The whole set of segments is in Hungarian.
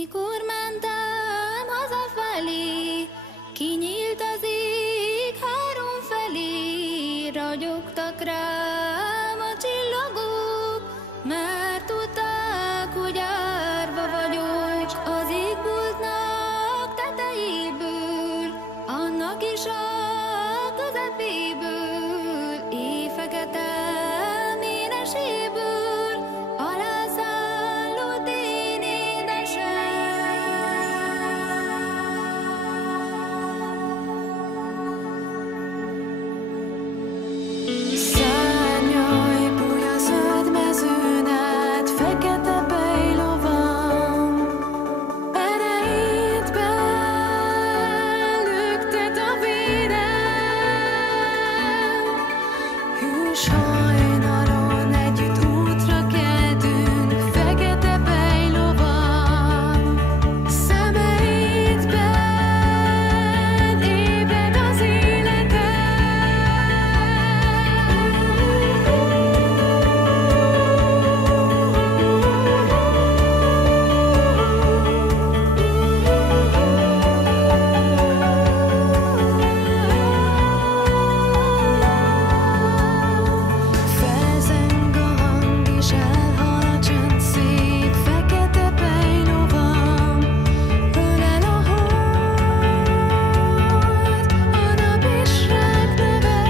Mikor mentem hazafelé, kinyílt az ég háromfelé, ragyogtak rám a csillagok, mert tudták, hogy árva vagyok az égboltnak tetejéből, annak is a közepéből, éjfekete méneséből, alászállott én édesem. Szárnyalj, bújj a zöld mezőn át, fekete bejlovam, erejédben lüktet a védelem. Hűs hajnalon együtt útra keltünk, fekete bejlovam, szemeidben ébred az életem. Felzeng a hang és elhal a csönd szép, fekete bejlovam, ölel a hold, a nap is ránk nevet.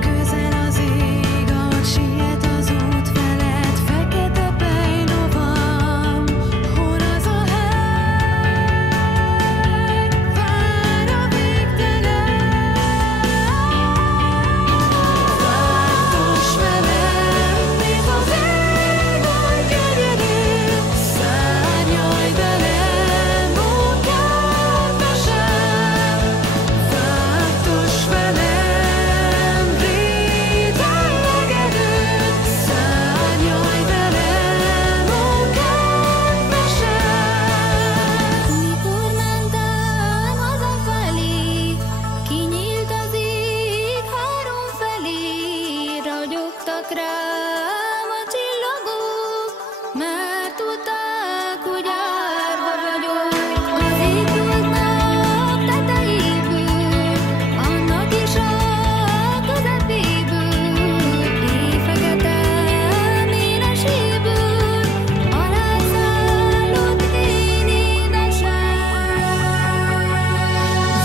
Közel az ég, ahogy siet az út felett, fekete bejlovam, hol az a hely, vár a végtelen. Vágtos velem, nézd az ég, oly gyönyörű, szárnyalj velem, ó kedvesem. Vágtos velem, réten legedőn, szárnyalj velem, ó kedvesem. Mikor mentem hazafelé, kinyílt az ég háromfelé, ragyogtak rám a csillagok, mert tudták, hogy árva vagyok az égboltnak tetejéből, annak is a közepéből, éjfekete méneséből, alászállott én édesem.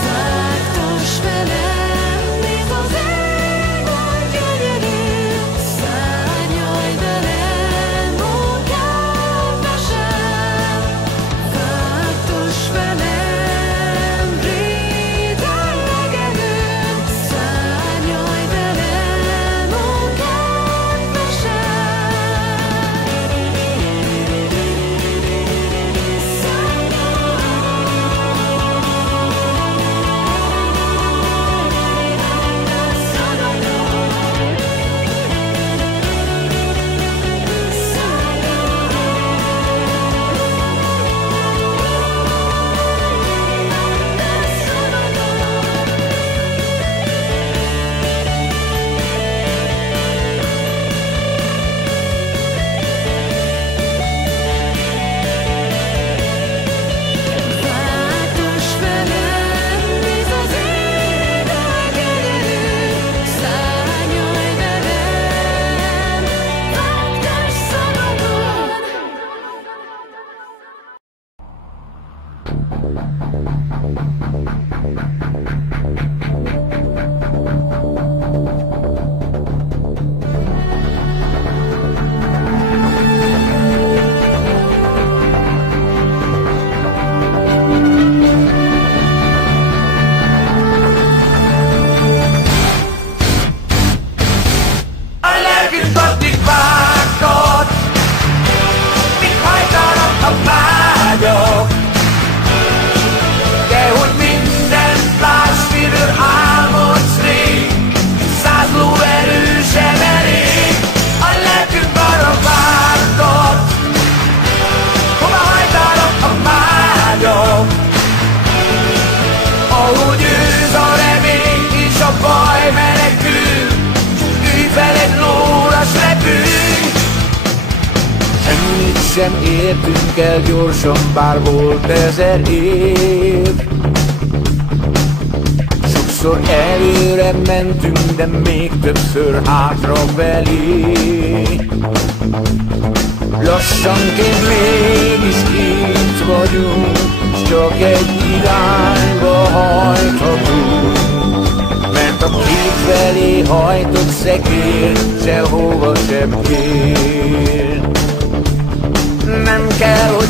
Vágtos velem, nézd az ég, oly gyönyörű, szárnyalj velem, ó kedvesem. Vágtos velem, réten legedőn, szárnyalj velem, ó Vágtos velem, nézd az ég, oly gyönyörű, szárnyalj velem, vágtass szabadon. A lelkünk addig vágott, míg hajtanak a vágyok. De úgy Mégsem értünk el gyorsan, bár volt 1000 év. Sokszor előre mentünk, de még többször hátrafelé. Lassanként mégis itt vagyunk, s csak egy irányba hajthatunk. Mert a két felé hajtott szekér sehova sem ér. Nem kell, hogy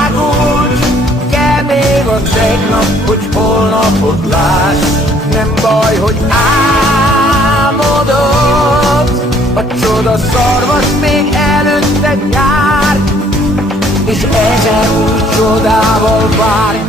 szágulj, kell még a tegnap, hogy holnapot láss. Nem baj, hogy álmodod, a csoda szarvas még előtted jár, és ezer új csodával várj.